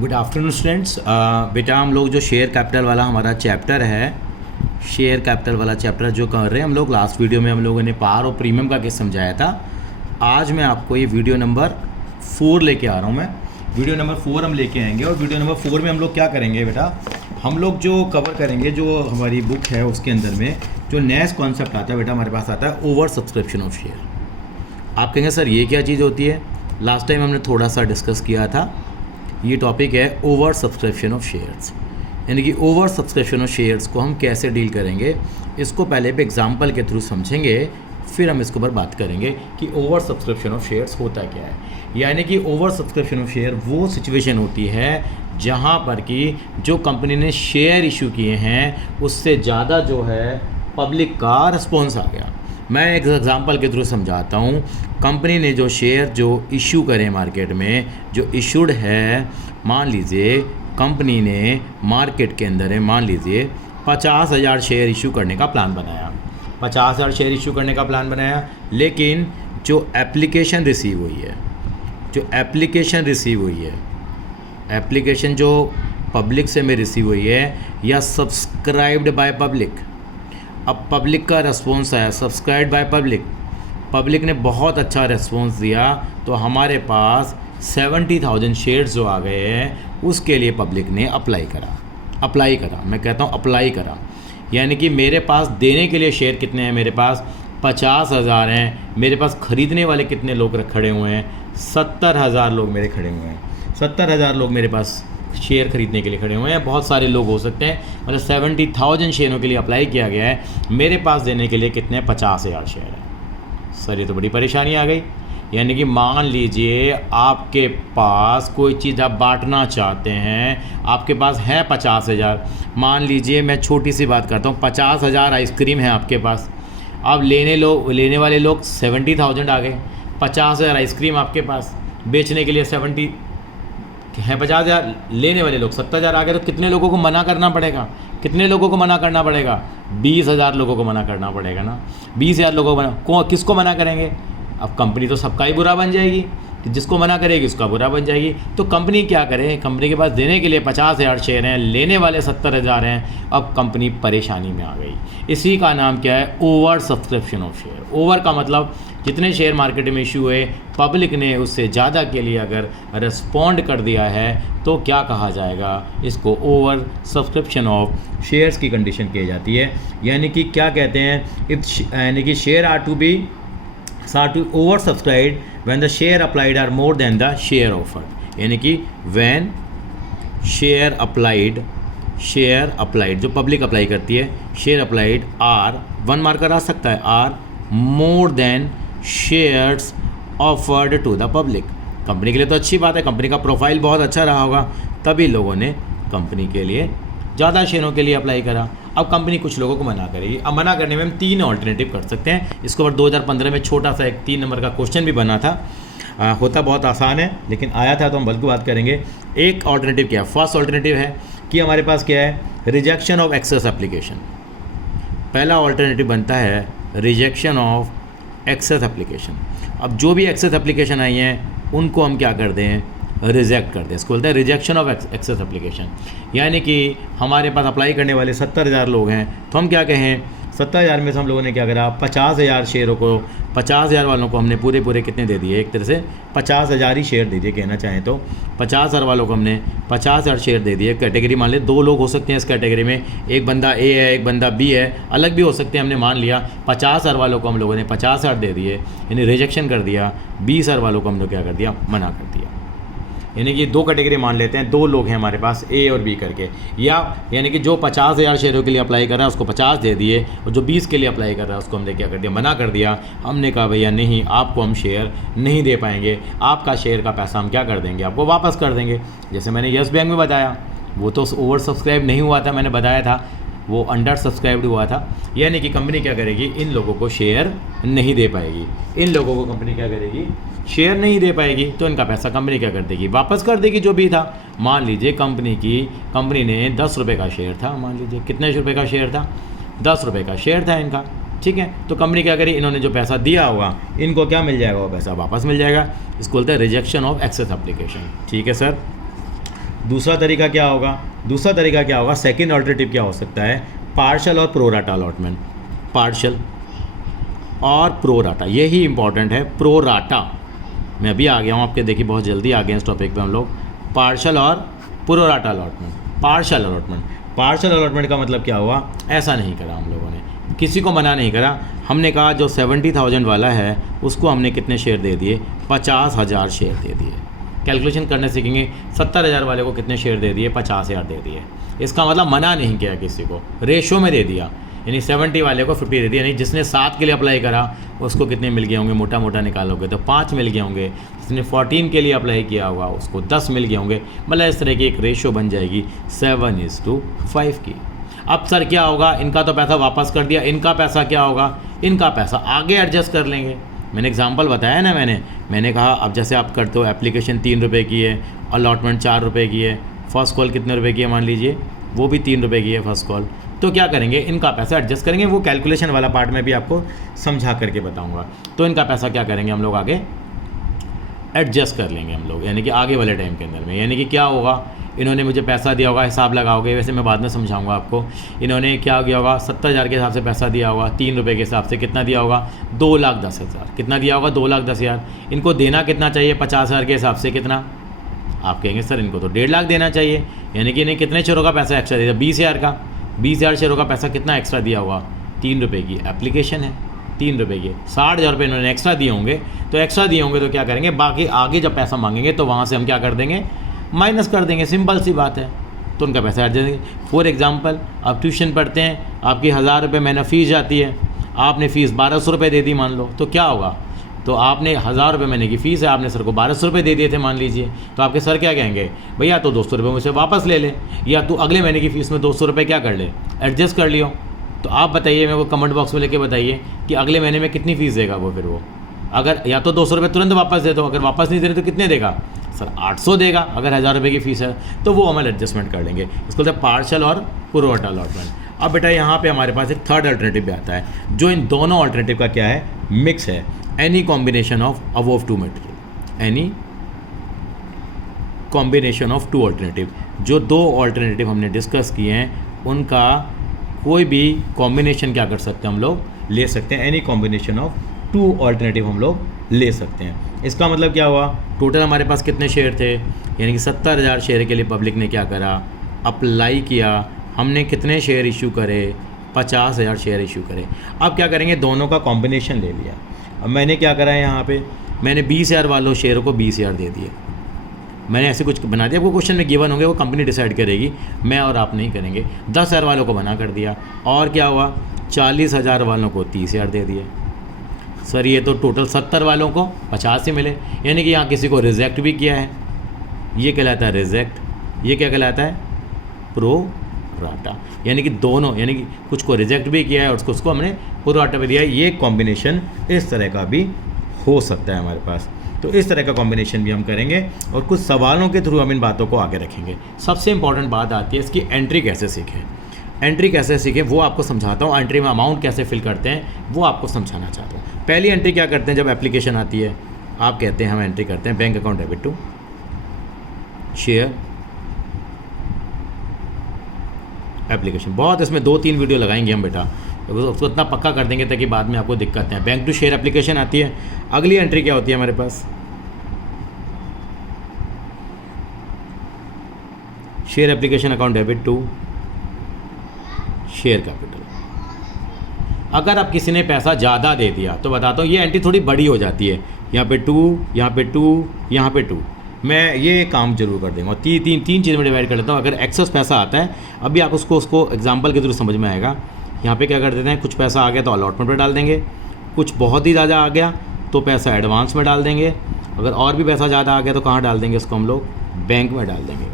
Good afternoon students. बेटा हम लोग जो शेयर कैपिटल वाला हमारा चैप्टर है, शेयर कैपिटल वाला चैप्टर जो कर रहे हैं हम लोग, लास्ट वीडियो में हम लोगों ने पार और प्रीमियम का केस समझाया था। आज मैं आपको ये वीडियो नंबर 4 लेके आ रहा हूँ। मैं वीडियो नंबर 4 हम लेके आएंगे और वीडियो नंबर 4 में हम लोग क्या करेंगे बेटा, हम लोग जो कवर करेंगे, जो हमारी बुक है उसके अंदर में जो नेक्स्ट कॉन्सेप्ट आता है बेटा हमारे पास आता है ओवर सब्सक्रिप्शन ऑफ शेयर। आप कहेंगे सर ये क्या चीज़ होती है? लास्ट टाइम हमने थोड़ा सा डिस्कस किया था। ये टॉपिक है ओवर सब्सक्रिप्शन ऑफ शेयर्स, यानी कि ओवर सब्सक्रिप्शन ऑफ शेयर्स को हम कैसे डील करेंगे, इसको पहले पे एग्जांपल के थ्रू समझेंगे, फिर हम इसके ऊपर बात करेंगे कि ओवर सब्सक्रिप्शन ऑफ शेयर्स होता क्या है। यानी कि ओवर सब्सक्रिप्शन ऑफ शेयर वो सिचुएशन होती है जहाँ पर कि जो कंपनी ने शेयर इशू किए हैं उससे ज़्यादा जो है पब्लिक का रिस्पॉन्स आ गया। मैं एक एग्जांपल के थ्रू समझाता हूँ। कंपनी ने जो शेयर जो इशू करें मार्केट में, जो इशूड है, मान लीजिए कंपनी ने मार्केट के अंदर है, मान लीजिए 50,000 शेयर इशू करने का प्लान बनाया, 50,000 शेयर इशू करने का प्लान बनाया, लेकिन जो एप्लीकेशन रिसीव हुई है, जो एप्लीकेशन रिसीव हुई है, एप्लीकेशन जो पब्लिक से में रिसीव हुई है या सब्सक्राइब्ड बाय पब्लिक, अब पब्लिक का रेस्पॉन्स आया, सब्सक्राइब बाय पब्लिक, पब्लिक ने बहुत अच्छा रेस्पॉन्स दिया, तो हमारे पास 70,000 शेयर्स जो आ गए हैं उसके लिए पब्लिक ने अप्लाई करा, मैं कहता हूँ अप्लाई करा। यानी कि मेरे पास देने के लिए शेयर कितने हैं, मेरे पास 50,000 हैं, मेरे पास ख़रीदने वाले कितने लोग खड़े हुए हैं, 70,000 लोग मेरे खड़े हुए हैं, 70,000 लोग मेरे पास शेयर खरीदने के लिए खड़े हुए हैं। बहुत सारे लोग हो सकते हैं, मतलब 70,000 शेयरों के लिए अप्लाई किया गया है, मेरे पास देने के लिए कितने 50,000 शेयर हैं। सर ये तो बड़ी परेशानी आ गई। यानी कि मान लीजिए आपके पास कोई चीज़ आप बांटना चाहते हैं, आपके पास है 50,000, मान लीजिए मैं छोटी सी बात करता हूँ, 50,000 आइसक्रीम है आपके पास। अब लेने वाले लोग 70,000 आ गए, 50,000 आइसक्रीम आपके पास, बेचने के लिए 70 है 50,000, लेने वाले लोग 70,000 आ गए, तो कितने लोगों को मना करना पड़ेगा? कितने लोगों को मना करना पड़ेगा? 20,000 लोगों को मना करना पड़ेगा ना। 20,000 लोगों को किसको मना करेंगे? अब कंपनी तो सबका ही बुरा बन जाएगी, कि जिसको मना करेगी उसका बुरा बन जाएगी। तो कंपनी क्या करे? कंपनी के पास देने के लिए 50,000 शेयर हैं, लेने वाले 70,000 हैं, अब कंपनी परेशानी में आ गई। इसी का नाम क्या है? Over subscription of share. Over का मतलब जितने शेयर मार्केट में इशू हुए, पब्लिक ने उससे ज़्यादा के लिए अगर रिस्पॉन्ड कर दिया है तो क्या कहा जाएगा? इसको ओवर सब्सक्रिप्शन ऑफ शेयर्स की कंडीशन की जाती है। यानी कि क्या कहते हैं, यानी कि share are to be oversubscribe when the share applied are more than the share offered. यानी कि व्हेन शेयर अप्लाइड जो पब्लिक अप्लाई करती है, शेयर अप्लाइड आर, 1 मार्कर आ सकता है, are more than shares offered to the public. Company के लिए तो अच्छी बात है, कंपनी का प्रोफाइल बहुत अच्छा रहा होगा, तभी लोगों ने कंपनी के लिए ज़्यादा शेयरों के लिए अप्लाई करा। अब कंपनी कुछ लोगों को मना करेगी। अब मना करने में हम 3 ऑल्टरनेटिव कर सकते हैं। इसके ऊपर 2015 में छोटा सा एक 3 नंबर का क्वेश्चन भी बना था। होता बहुत आसान है लेकिन आया था, तो हम बल्कि बात करेंगे। एक ऑल्टरनेटिव क्या है? फर्स्ट ऑल्टरनेटिव है कि हमारे पास क्या है, रिजेक्शन ऑफ एक्सेस एप्लीकेशन। पहला ऑल्टरनेटिव बनता है रिजेक्शन ऑफ एक्सेस एप्लीकेशन। अब जो भी एक्सेस एप्लीकेशन आई हैं उनको हम क्या कर दें? रिजेक्ट कर दें। इसको बोलते हैं रिजेक्शन ऑफ एक्सेस एप्लीकेशन। यानी कि हमारे पास अप्लाई करने वाले 70,000 लोग हैं, तो हम क्या कहें, 70,000 में से हम लोगों ने क्या करा, 50,000 शेयरों को, 50,000 वालों को हमने पूरे कितने दे दिए? एक तरह से 50,000 ही शेयर दे दिए, कहना चाहें तो 50,000 वालों को हमने 50,000 शेयर दे दिए। कैटेगरी मान ले 2 लोग हो सकते हैं इस कैटेगरी में, एक बंदा ए है, एक बंदा बी है, अलग भी हो सकते हैं। हमने मान लिया 50,000 वालों को हम लोगों ने 50,000 दे दिए, यानी रिजेक्शन कर दिया। 20,000 वालों को हमने क्या कर दिया? मना कर दिया। यानी कि 2 कैटेगरी मान लेते हैं, 2 लोग हैं हमारे पास, ए और बी करके, या यानी कि जो 50,000 शेयरों के लिए अप्लाई कर रहा है उसको 50 दे दिए, और जो 20 के लिए अप्लाई कर रहा है उसको हमने क्या कर दिया? मना कर दिया। हमने कहा भैया नहीं, आपको हम शेयर नहीं दे पाएंगे, आपका शेयर का पैसा हम क्या कर देंगे? आपको वापस कर देंगे। जैसे मैंने यस बैंक में बताया, वो तो ओवर सब्सक्राइब नहीं हुआ था, मैंने बताया था, वो अंडर सब्सक्राइब्ड हुआ था। यानी कि कंपनी क्या करेगी? इन लोगों को शेयर नहीं दे पाएगी, इन लोगों को कंपनी क्या करेगी? शेयर नहीं दे पाएगी। तो इनका पैसा कंपनी क्या कर देगी? वापस कर देगी जो भी था। मान लीजिए कंपनी ने 10 रुपये का शेयर था, मान लीजिए कितने रुपये का शेयर था? 10 रुपये का शेयर था इनका, ठीक है। तो कंपनी क्या करी? इन्होंने जो पैसा दिया होगा इनको क्या मिल जाएगा? वो पैसा वापस मिल जाएगा। इसको बोलते हैं रिजेक्शन ऑफ एक्सेस एप्लीकेशन, ठीक है सर। दूसरा तरीका क्या होगा, सेकेंड ऑल्टरनेटिव क्या हो सकता है, पार्शल और प्रोराटा अलॉटमेंट। पार्शल और प्रोराटा, यही इंपॉर्टेंट है, प्रोराटा। मैं अभी आ गया हूँ आपके, देखिए बहुत जल्दी आ गए इस टॉपिक पे हम लोग। पार्शल और प्रोराटा अलॉटमेंट। पार्शल अलॉटमेंट का मतलब क्या हुआ, ऐसा नहीं करा हम लोगों ने, किसी को मना नहीं करा, हमने कहा जो 70,000 वाला है उसको हमने कितने शेयर दे दिए, 50,000 शेयर दे दिए। कैलकुलेशन करने सीखेंगे, 70,000 वाले को कितने शेयर दे दिए, 50,000 दे दिए। इसका मतलब मना नहीं किया किसी को, रेशो में दे दिया, यानी 70 वाले को 50 दे दिया। यानी जिसने 7 के लिए अप्लाई करा उसको कितने मिल गए होंगे, मोटा मोटा निकालोगे तो 5 मिल गए होंगे। जिसने 14 के लिए अप्लाई किया होगा उसको 10 मिल गए होंगे। मतलब इस तरह की एक रेशो बन जाएगी 7:5 की। अब सर क्या होगा, इनका तो पैसा वापस कर दिया, इनका पैसा क्या होगा, इनका पैसा आगे एडजस्ट कर लेंगे। मैंने एग्जांपल बताया ना, मैंने कहा अब जैसे आप करते हो, एप्लीकेशन 3 रुपये की है, अलॉटमेंट 4 रुपये की है, फर्स्ट कॉल कितने रुपए की है मान लीजिए, वो भी 3 रुपये की है फर्स्ट कॉल। तो क्या करेंगे, इनका पैसा एडजस्ट करेंगे, वो कैलकुलेशन वाला पार्ट में भी आपको समझा करके बताऊँगा। तो इनका पैसा क्या करेंगे हम लोग, आगे एडजस्ट कर लेंगे हम लोग, यानी कि आगे वाले टाइम के अंदर में। यानी कि क्या होगा, इन्होंने मुझे पैसा दिया होगा, हिसाब लगाओगे, वैसे मैं बाद में समझाऊंगा आपको। इन्होंने क्या किया होगा, 70,000 के हिसाब से पैसा दिया होगा, 3 रुपये के हिसाब से कितना दिया होगा, 2,10,000। कितना दिया होगा, 2,10,000। इनको देना कितना चाहिए, 50,000 के हिसाब से कितना, आप कहेंगे सर इनको तो 1.5 लाख देना चाहिए, यानी कि इन्हें कितने शेयरों का पैसा एक्स्ट्रा दिया, 20,000 का। 20,000 शेयरों का पैसा कितना एक्स्ट्रा दिया होगा, 3 रुपये की एप्लीकेशन है, 3 रुपये की 60,000 रुपये इन्होंने एक्स्ट्रा दिए होंगे। तो एक्स्ट्रा दिए होंगे तो क्या करेंगे, बाकी आगे जब पैसा मांगेंगे तो वहाँ से हम क्या कर देंगे, माइनस कर देंगे, सिंपल सी बात है। तो उनका पैसा ऐड देंगे। फॉर एग्जांपल आप ट्यूशन पढ़ते हैं, आपकी 1,000 रुपये महीना फ़ीस जाती है, आपने फ़ीस 1,200 रुपये दे दी मान लो, तो क्या होगा, तो आपने 1,000 रुपये महीने की फ़ीस है, आपने सर को 1,200 रुपये दे दिए थे मान लीजिए, तो आपके सर क्या कहेंगे, भैया तो 200 रुपये मुझसे वापस ले ले, या तो अगले महीने की फ़ीस में 200 रुपये क्या कर ले, एडजस्ट कर लियो। तो आप बताइए, मेरे को कमेंट बॉक्स में लेके बताइए कि अगले महीने में कितनी फ़ीस देगा वो, फिर वो अगर या तो 200 रुपये तुरंत वापस दे दो, अगर वापस नहीं दे रहे तो कितने देगा सर, 800 देगा। अगर 1,000 रुपये की फ़ीस है तो वो हम एडजस्टमेंट कर लेंगे। इसको बोलते हैं पार्शल और प्रोराटा अलॉटमेंट। अब बेटा यहाँ पे हमारे पास एक थर्ड अल्टरनेटिव भी आता है, जो इन दोनों अल्टरनेटिव का क्या है, मिक्स है। Any combination of above two material, any combination of 2 alternative. जो 2 अल्टरनेटिव हमने डिस्कस किए हैं उनका कोई भी कॉम्बिनेशन क्या कर सकते हैं हम लोग, ले सकते हैं। एनी कॉम्बिनेशन ऑफ 2 अल्टरनेटिव हम लोग ले सकते हैं। इसका मतलब क्या हुआ, टोटल हमारे पास कितने शेयर थे, यानी कि 70,000 शेयर के लिए पब्लिक ने क्या करा, अप्लाई किया। हमने कितने शेयर इशू करे, 50,000 शेयर इशू करे। अब क्या करेंगे, दोनों का कॉम्बिनेशन ले लिया। अब मैंने क्या करा है, यहाँ पे मैंने 20,000 वालों शेयरों को 20,000 दे दिए। मैंने ऐसे कुछ बना दिया, आपको क्वेश्चन में गिवन होंगे, वो कंपनी डिसाइड करेगी, मैं और आप नहीं करेंगे। 10,000 वालों को मना कर दिया। और क्या हुआ, 40,000 वालों को 30,000 दे दिए। सर ये तो टोटल 70 वालों को 50 ही मिले, यानी कि यहाँ किसी को रिजेक्ट भी किया है, ये कहलाता है रिजेक्ट। ये क्या कहलाता है, प्रोराटा। यानी कि दोनों, यानी कि कुछ को रिजेक्ट भी किया है और उसको हमने प्रोराटा भी दिया है। ये कॉम्बिनेशन इस तरह का भी हो सकता है हमारे पास। तो इस तरह का कॉम्बिनेशन भी हम करेंगे और कुछ सवालों के थ्रू हम इन बातों को आगे रखेंगे। सबसे इंपॉर्टेंट बात आती है इसकी एंट्री कैसे सीखें। एंट्री कैसे सीखें वो आपको समझाता हूँ। एंट्री में अमाउंट कैसे फिल करते हैं वो आपको समझाना चाहता हूँ। पहली एंट्री क्या करते हैं, जब एप्लीकेशन आती है आप कहते हैं हम एंट्री करते हैं bank account debit to share application. बहुत इसमें 2-3 वीडियो लगाएंगे हम बेटा, उसको इतना पक्का कर देंगे ताकि बाद में आपको दिक्कत है। बैंक टू शेयर एप्लीकेशन आती है। अगली एंट्री क्या होती है हमारे पास, share application account debit to share capital. अगर आप किसी ने पैसा ज़्यादा दे दिया तो बताता हूँ ये एंट्री थोड़ी बड़ी हो जाती है। यहाँ पे 2, यहाँ पे 2, यहाँ पे 2। मैं ये काम जरूर कर दूँगा। तीन चीज़ में डिवाइड कर लेता हूँ। अगर एक्सेस पैसा आता है, अभी आप उसको एग्जाम्पल के थ्रू समझ में आएगा। यहाँ पे क्या कर देते हैं, कुछ पैसा आ गया तो अलॉटमेंट में डाल देंगे, कुछ बहुत ही ज़्यादा आ गया तो पैसा एडवांस में डाल देंगे, अगर और भी पैसा ज़्यादा आ गया तो कहाँ डाल देंगे, इसको हम लोग बैंक में डाल देंगे।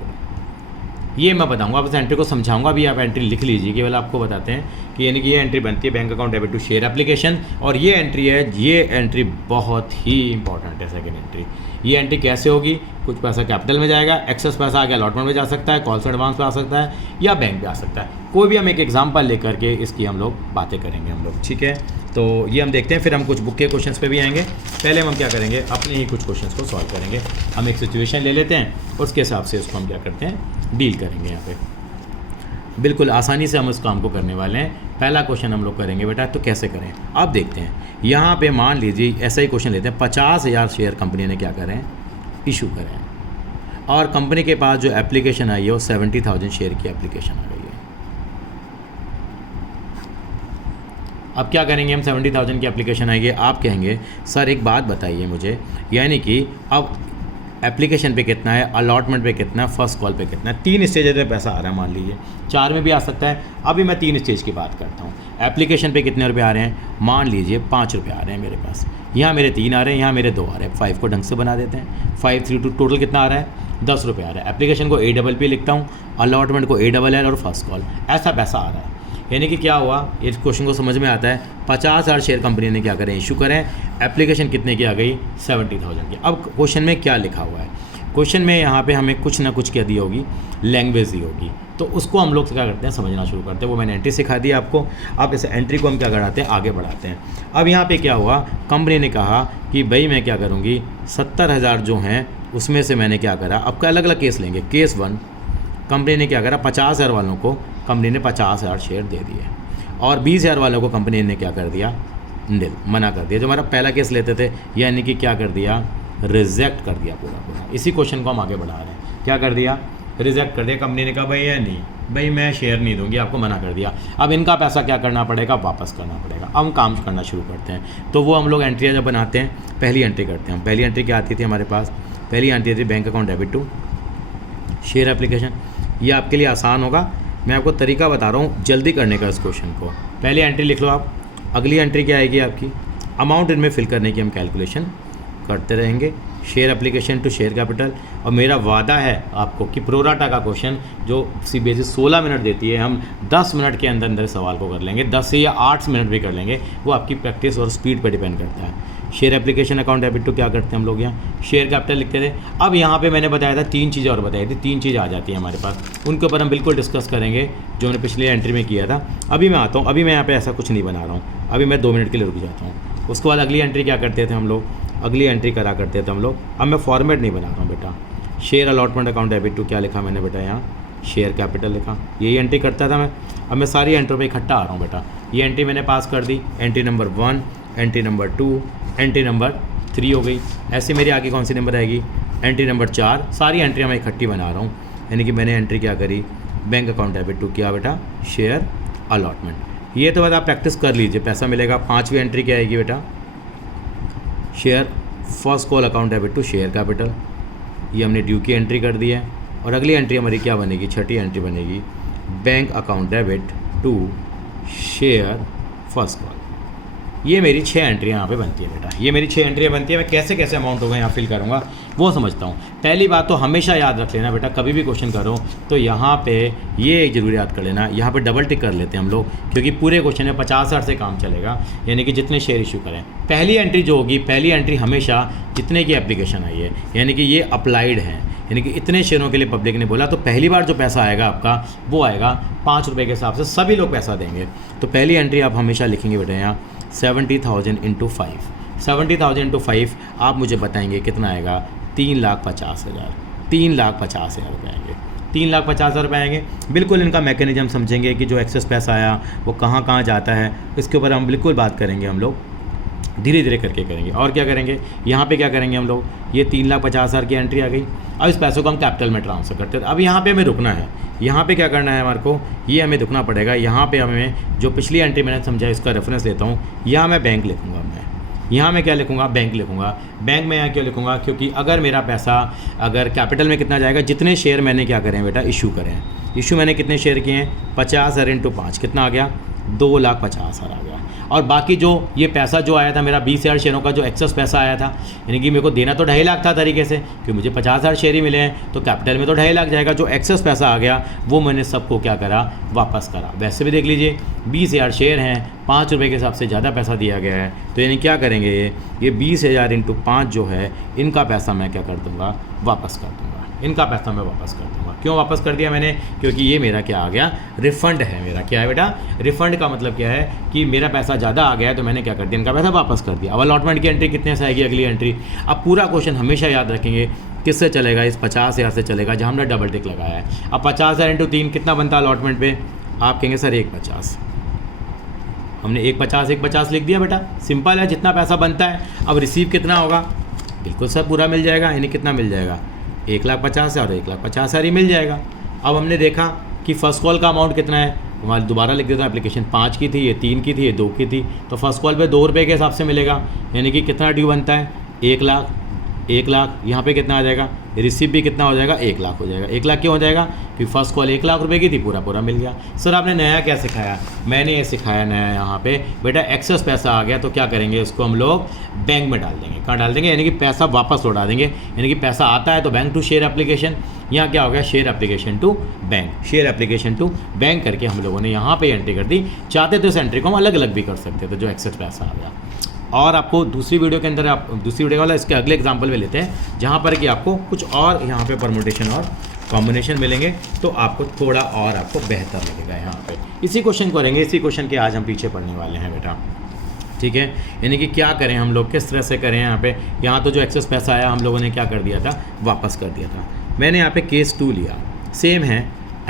ये मैं बताऊंगा, आप इस एंट्री को समझाऊंगा भी। आप एंट्री लिख लीजिए, केवल आपको बताते हैं कि यानी कि ये एंट्री बनती है bank account debit to share application. और ये एंट्री है, ये एंट्री बहुत ही इंपॉर्टेंट है, सेकंड एंट्री। ये एंट्री कैसे होगी, कुछ पैसा कैपिटल में जाएगा, एक्सेस पैसा आ गया अलॉटमेंट में जा सकता है, कॉल से एडवांस पे आ सकता है या बैंक पे आ सकता है। कोई भी हम एक एग्जाम्पल लेकर के इसकी हम लोग बातें करेंगे हम लोग, ठीक है। तो ये हम देखते हैं, फिर हम कुछ बुक के क्वेश्चंस पे भी आएंगे। पहले हम क्या करेंगे, अपने ही कुछ क्वेश्चंस को सॉल्व करेंगे। हम एक सिचुएशन ले लेते हैं, उसके हिसाब से उसको हम क्या करते हैं, डील करेंगे। यहाँ पे बिल्कुल आसानी से हम उस काम को करने वाले हैं। पहला क्वेश्चन हम लोग करेंगे बेटा, तो कैसे करें आप देखते हैं। यहाँ पे मान लीजिए ऐसा ही क्वेश्चन लेते हैं, 50,000 शेयर कंपनी ने क्या करें, इशू करें, और कंपनी के पास जो एप्लीकेशन आई है वो 70,000 शेयर की एप्लीकेशन आ गई है। अब क्या करेंगे हम, 70,000 की एप्लीकेशन आएगी। आप कहेंगे सर एक बात बताइए मुझे, यानी कि अब एप्लीकेशन पे कितना है, अलॉटमेंट पे कितना है, फर्स्ट कॉल पे कितना है, 3 स्टेज में पैसा आ रहा है, मान लीजिए 4 में भी आ सकता है। अभी मैं 3 स्टेज की बात करता हूँ। एप्लीकेशन पे कितने रुपए आ रहे हैं, मान लीजिए 5 रुपये आ रहे हैं मेरे पास। यहाँ मेरे 3 आ रहे हैं, यहाँ मेरे 2 आ रहे हैं। 5 को ढंग से बना देते हैं, 5 3 2 टोटल कितना आ रहा है, 10 रुपये आ रहा है। एप्लीकेशन को APP लिखता हूँ, अलॉटमेंट को ALL और फर्स्ट कॉल, ऐसा पैसा आ रहा है। यानी कि क्या हुआ, इस क्वेश्चन को समझ में आता है। 50,000 शेयर कंपनी ने क्या करें, इशू करें, एप्लीकेशन कितने की आ गई, 70,000 की। अब क्वेश्चन में क्या लिखा हुआ है, क्वेश्चन में यहाँ पे हमें कुछ ना कुछ क्या दी होगी, लैंग्वेज दी होगी, तो उसको हम लोग क्या करते हैं, समझना शुरू करते हैं। वो मैंने एंट्री सिखा दी आपको। अब इस एंट्री को हम क्या कराते हैं, आगे बढ़ाते हैं। अब यहाँ पे क्या हुआ, कंपनी ने कहा कि भाई मैं क्या करूँगी, 70,000 जो हैं उसमें से मैंने क्या करा, अब अलग अलग केस लेंगे। केस 1, कंपनी ने क्या करा, 50,000 वालों को कंपनी ने 50,000 शेयर दे दिए, और 20,000 वालों को कंपनी ने क्या कर दिया, निल, मना कर दिया। जो हमारा पहला केस लेते थे, यानी कि क्या कर दिया, रिजेक्ट कर दिया पूरा। इसी क्वेश्चन को हम आगे बढ़ा रहे हैं। क्या कर दिया, रिजेक्ट कर दिया। कंपनी ने कहा भाई या नहीं, भाई मैं शेयर नहीं दूंगी, आपको मना कर दिया। अब इनका पैसा क्या करना पड़ेगा, वापस करना पड़ेगा। अब हम काम करना शुरू करते हैं। तो वो हम लोग एंट्रियाँ जब बनाते हैं, पहली एंट्री करते हैं हम। पहली एंट्री क्या आती थी हमारे पास, पहली एंट्री थी bank account debit to share application. ये आपके लिए आसान होगा, मैं आपको तरीका बता रहा हूँ जल्दी करने का इस क्वेश्चन को। पहली एंट्री लिख लो आप। अगली एंट्री क्या आएगी आपकी, अमाउंट इनमें फिल करने की हम कैलकुलेशन करते रहेंगे। Share application to share capital. और मेरा वादा है आपको कि प्रोराटा का क्वेश्चन जो CBSE 16 मिनट देती है, हम 10 मिनट के अंदर अंदर सवाल को कर लेंगे, 10 से या 8 मिनट भी कर लेंगे। वो आपकी प्रैक्टिस और स्पीड पर डिपेंड करता है। Share application account debit to क्या करते हैं हम लोग, यहाँ शेयर कैपिटल लिखते थे। अब यहाँ पे मैंने बताया था 3 चीज़ें और बताई थी, 3 चीज़ आ जाती है हमारे पास, उनके ऊपर हम बिल्कुल डिस्कस करेंगे जो मैंने पिछली एंट्री में किया था। अभी मैं आता हूँ, अभी मैं यहाँ पे ऐसा कुछ नहीं बना रहा हूँ, अभी मैं 2 मिनट के लिए रुक जाता हूँ। उसके बाद अगली एंट्री क्या करते थे हम लोग, अगली एंट्री करा करते थे हम लोग। अब मैं फॉर्मेट नहीं बना रहा हूँ बेटा। Share allotment account debit to क्या लिखा मैंने बेटा, यहाँ शेयर कैपिटल लिखा, यही एंट्री करता था मैं। अब मैं सारी एंट्री पे इकट्ठा आ रहा हूँ बेटा। ये एंट्री मैंने पास कर दी, entry number 1, entry number 2, entry number 3 हो गई। ऐसे मेरी आगे कौन सी नंबर आएगी, एंट्री नंबर 4। सारी एंट्रियाँ मैं इकट्ठी बना रहा हूँ, यानी कि मैंने एंट्री क्या करी, बैंक अकाउंट डेबिट टू किया बेटा शेयर अलॉटमेंट। ये तो बात आप प्रैक्टिस कर लीजिए, पैसा मिलेगा। 5वीं एंट्री क्या आएगी बेटा, share first call account debit to share capital, ये हमने ड्यू की एंट्री कर दी है। और अगली एंट्री हमारी क्या बनेगी, 6ठी एंट्री बनेगी, bank account debit to share first call. ये मेरी 6 एंट्रियाँ यहाँ पे बनती है बेटा, ये मेरी 6 एंट्रियाँ बनती है। मैं कैसे कैसे अमाउंट होगा यहाँ फिल करूँगा वो समझता हूँ। पहली बात तो हमेशा याद रख लेना बेटा, कभी भी क्वेश्चन करो तो यहाँ पे ये एक जरूर याद कर लेना, यहाँ पे डबल टिक कर लेते हैं हम लोग, क्योंकि पूरे क्वेश्चन में 50,000 से काम चलेगा, यानी कि जितने शेयर इशू करें। पहली एंट्री जो होगी, पहली एंट्री हमेशा जितने की एप्लीकेशन आई है, यानी कि ये अप्लाइड है, यानी कि इतने शेयरों के लिए पब्लिक ने बोला, तो पहली बार जो पैसा आएगा आपका वो आएगा 5 रुपये के हिसाब से, सभी लोग पैसा देंगे। तो पहली एंट्री आप हमेशा लिखेंगे बेटा यहाँ 70,000 इंटू 5। 70,000 इंटू 5 आप मुझे बताएंगे कितना आएगा, 3,50,000। 3,50,000 रुपये आएंगे, 3,50,000 रुपये आएंगे। बिल्कुल इनका मैकेनिज्म समझेंगे कि जो एक्सेस पैसा आया वो कहाँ कहाँ जाता है, इसके ऊपर हम बिल्कुल बात करेंगे, हम लोग धीरे धीरे करके करेंगे। और क्या करेंगे, यहाँ पे क्या करेंगे हम लोग, ये 3,50,000 की एंट्री आ गई। अब इस पैसों को हम कैपिटल में ट्रांसफ़र करते हैं। अब यहाँ पे हमें रुकना है, यहाँ पे क्या करना है हमारे को, ये हमें रुकना पड़ेगा। यहाँ पे हमें जो पिछली एंट्री मैंने समझा, इसका रेफरेंस लेता हूँ। यहाँ मैं बैंक लिखूँगा, मैं यहाँ मैं क्या लिखूँगा, बैंक लिखूँगा। बैंक में यहाँ क्यों लिखूँगा, क्योंकि अगर मेरा पैसा अगर कैपिटल में कितना जाएगा, जितने शेयर मैंने क्या करें बेटा, इशू करें। इशू मैंने कितने शेयर किए हैं, 50,000 इंटू 5 कितना आ गया, 2,50,000 आ गया। और बाकी जो ये पैसा जो आया था मेरा 20,000 शेयरों का जो एक्सेस पैसा आया था, यानी कि मेरे को देना तो 2.5 लाख था तरीके से, क्योंकि मुझे 50,000 शेयर ही मिले हैं, तो कैपिटल में तो 2.5 लाख जाएगा। जो एक्सेस पैसा आ गया वो मैंने सबको क्या करा, वापस करा। वैसे भी देख लीजिए 20,000 शेयर हैं, 5 रुपये के हिसाब से ज़्यादा पैसा दिया गया है, तो यानी क्या करेंगे, ये 20,000 इंटू 5 जो है, इनका पैसा मैं क्या कर दूँगा, वापस कर दूँगा। इनका पैसा मैं वापस कर दूंगा। क्यों वापस कर दिया मैंने? क्योंकि ये मेरा क्या आ गया, रिफंड है मेरा। क्या है बेटा? रिफंड का मतलब क्या है कि मेरा पैसा ज़्यादा आ गया है तो मैंने क्या कर दिया, इनका पैसा वापस कर दिया। अब अलॉटमेंट की एंट्री कितने से आएगी, अगली एंट्री। अब पूरा क्वेश्चन हमेशा याद रखेंगे किससे चलेगा, इस 50,000 से चलेगा जहाँ हमने डबल टिक लगाया है। अब 50,000 इंटू 3 कितना बनता है अलॉटमेंट पे? आप कहेंगे सर 150, हमने 150 लिख दिया बेटा, सिंपल है। जितना पैसा बनता है, अब रिसीव कितना होगा? बिल्कुल सर पूरा मिल जाएगा, यानी कितना मिल जाएगा, 1,50,000 और 1,50,000 ही मिल जाएगा। अब हमने देखा कि फ़र्स्ट कॉल का अमाउंट कितना है, हमारे दोबारा लिख देता हूँ, एप्लीकेशन 5 की थी, ये 3 की थी, ये 2 की थी, तो फर्स्ट कॉल पे 2 रुपये के हिसाब से मिलेगा, यानी कि कितना ड्यू बनता है, 1 लाख। यहाँ पे कितना आ जाएगा, रिसीव भी कितना हो जाएगा, 1 लाख हो जाएगा। 1 लाख क्यों हो जाएगा? क्योंकि फर्स्ट कॉल 1 लाख रुपए की थी, पूरा मिल गया। सर आपने नया क्या सिखाया? मैंने ये सिखाया नया यहाँ पे बेटा, एक्सेस पैसा आ गया तो क्या करेंगे, इसको हम लोग बैंक में डाल देंगे। कहाँ डाल देंगे? यानी कि पैसा वापस लौटा देंगे। यानी कि पैसा आता है तो बैंक टू शेयर एप्लीकेशन, यहाँ क्या हो गया, share application to bank, share application to bank करके हम लोगों ने यहाँ पे एंट्री कर दी। चाहते तो इस एंट्री को हम अलग अलग भी कर सकते थे, जो एक्सेस पैसा आ गया। और आपको दूसरी वीडियो के अंदर, आप दूसरी वीडियो वाला इसके अगले एग्जांपल में लेते हैं, जहाँ पर कि आपको कुछ और यहाँ पे परमुटेशन और कॉम्बिनेशन मिलेंगे, तो आपको थोड़ा और आपको बेहतर लगेगा यहाँ पे। इसी क्वेश्चन को करेंगे, इसी क्वेश्चन के आज हम पीछे पढ़ने वाले हैं बेटा, ठीक है। यानी कि क्या करें हम लोग, किस तरह से करें यहाँ पे। यहाँ तो जो एक्सेस पैसा आया हम लोगों ने क्या कर दिया था, वापस कर दिया था। मैंने यहाँ पे केस 2 लिया, सेम है,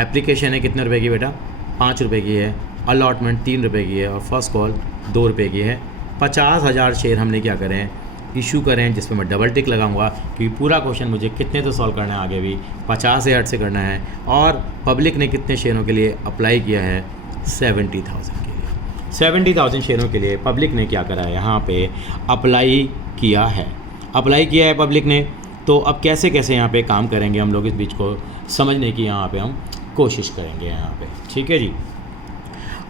एप्लीकेशन है कितने रुपए की बेटा, 5 रुपये की है, अलॉटमेंट 3 रुपये की है और फर्स्ट कॉल 2 रुपये की है। 50,000 शेयर हमने क्या करें, इशू करें, जिस पे मैं डबल टिक लगाऊंगा, क्योंकि पूरा क्वेश्चन मुझे कितने से सॉल्व करना है, आगे भी 50,000 से करना है। और पब्लिक ने कितने शेयरों के लिए अप्लाई किया है, 70,000 के लिए। 70,000 शेयरों के लिए पब्लिक ने क्या करा है, यहाँ पे अप्लाई किया है, अप्लाई किया है पब्लिक ने। तो अब कैसे कैसे यहाँ पे काम करेंगे हम लोग, इस बीच को समझने की यहाँ पे हम कोशिश करेंगे यहाँ पे, ठीक है जी।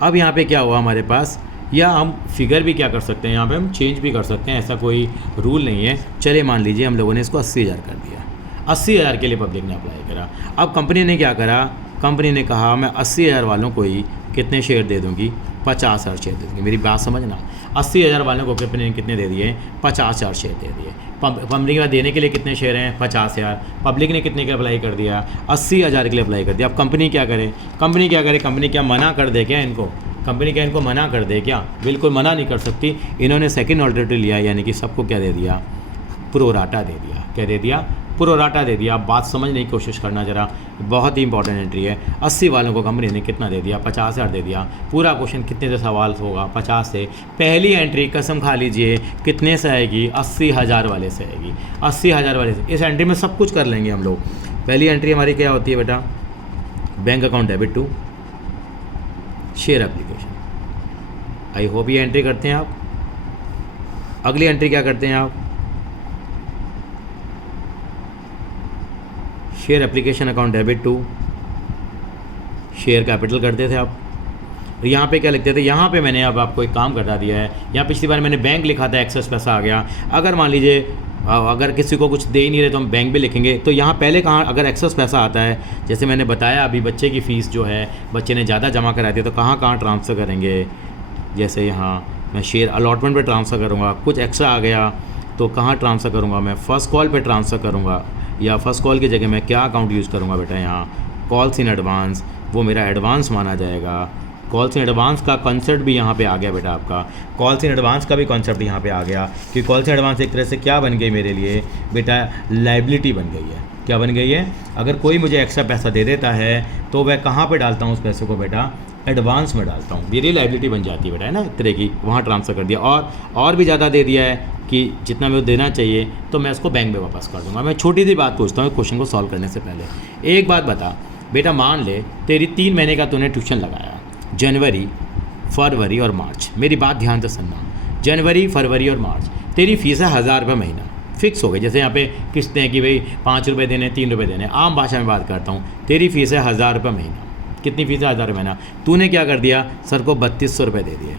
अब यहाँ पे क्या हुआ हमारे पास, या हम फिगर भी क्या कर सकते हैं, यहाँ पे हम चेंज भी कर सकते हैं, ऐसा कोई रूल नहीं है। चलिए मान लीजिए हम लोगों ने इसको 80,000 कर दिया, 80,000 के लिए पब्लिक ने अप्लाई करा। अब कंपनी ने क्या करा, कंपनी ने कहा मैं 80,000 वालों को ही कितने शेयर दे दूँगी, 50,000 शेयर दे दूँगी। मेरी बात समझना, 80,000 वालों को कंपनी ने कितने दे दिए, 50,000 शेयर दे दिए। कंपनी के देने के लिए कितने शेयर हैं, 50,000। पब्लिक ने कितने के अप्लाई कर दिया, 80,000 के लिए अप्लाई कर दिया। अब कंपनी क्या करे, कंपनी क्या करे, कंपनी क्या मना कर दे क्या इनको, कंपनी क्या इनको मना कर दे क्या? बिल्कुल मना नहीं कर सकती। इन्होंने सेकंड ऑल्टरनेटिव लिया, यानी कि सबको क्या दे दिया, प्रोराटा दे दिया। क्या दे दिया, प्रोराटा दे दिया। बात समझने की कोशिश करना जरा, बहुत ही इंपॉर्टेंट एंट्री है। 80 वालों को कंपनी ने कितना दे दिया, 50,000 दे दिया। पूरा क्वेश्चन कितने से सवाल होगा, 50 से। पहली एंट्री कसम खा लीजिए कितने से आएगी, 80,000 वाले से आएगी, 80,000 वाले से। इस एंट्री में सब कुछ कर लेंगे हम लोग। पहली एंट्री हमारी क्या होती है बेटा, bank account debit to share application. I hope ये एंट्री करते हैं आप। अगली एंट्री क्या करते हैं आप, share application account debit to share capital करते थे आप। यहाँ पे क्या लिखते थे, यहाँ पे मैंने अब आपको एक काम करा दिया है। यहाँ पिछली बार मैंने बैंक लिखा था, एक्सेस पैसा आ गया। अगर मान लीजिए अगर किसी को कुछ दे ही नहीं रहे तो हम बैंक भी लिखेंगे। तो यहाँ पहले कहाँ, अगर एक्सेस पैसा आता है, जैसे मैंने बताया अभी, बच्चे की फ़ीस जो है, बच्चे ने ज़्यादा जमा कराई थी, तो कहाँ कहाँ ट्रांसफ़र करेंगे। जैसे यहाँ मैं शेयर अलॉटमेंट पे ट्रांसफ़र करूँगा, कुछ एक्स्ट्रा आ गया तो कहाँ ट्रांसफ़र करूँगा, मैं फ़र्स्ट कॉल पे ट्रांसफ़र करूँगा, या फर्स्ट कॉल की जगह मैं क्या अकाउंट यूज़ करूँगा बेटा, यहाँ कॉल्स इन एडवांस, वो मेरा एडवांस माना जाएगा। कॉल्स इन एडवांस का कॉन्सेप्ट भी यहाँ पे आ गया बेटा आपका, कॉल्स इन एडवांस का भी कॉन्सेप्ट यहाँ पे आ गया कि कॉल्स इन एडवांस एक तरह से क्या बन गई मेरे लिए बेटा, लाइबिलिटी बन गई है। क्या बन गई है, अगर कोई मुझे एक्स्ट्रा पैसा दे देता है तो वह कहाँ पे डालता हूँ उस पैसे को बेटा, एडवांस में डालता हूँ, मेरी लाइबिलिटी बन जाती है बेटा, है ना, एक तरह की। वहाँ ट्रांसफ़र कर दिया और भी ज़्यादा दे दिया है कि जितना मुझे देना चाहिए तो मैं उसको बैंक में वापस कर दूँगा। मैं छोटी सी बात पूछता हूँ क्वेश्चन को सॉल्व करने से पहले। एक बात बता बेटा, मान ले तेरी 3 महीने का तूने ट्यूशन लगाया, जनवरी, फरवरी और मार्च। मेरी बात ध्यान से सुनना, जनवरी, फरवरी और मार्च तेरी फ़ीस है 1000 रुपये महीना, फिक्स हो गई। जैसे यहाँ पे किस्तें हैं कि भाई 5 रुपये देने, 3 रुपये देने, आम भाषा में बात करता हूँ। तेरी फ़ीस है 1000 रुपये महीना। कितनी फ़ीस है, 1000 रुपये महीना। तूने क्या कर दिया, सर को 3200 रुपये दे दिए।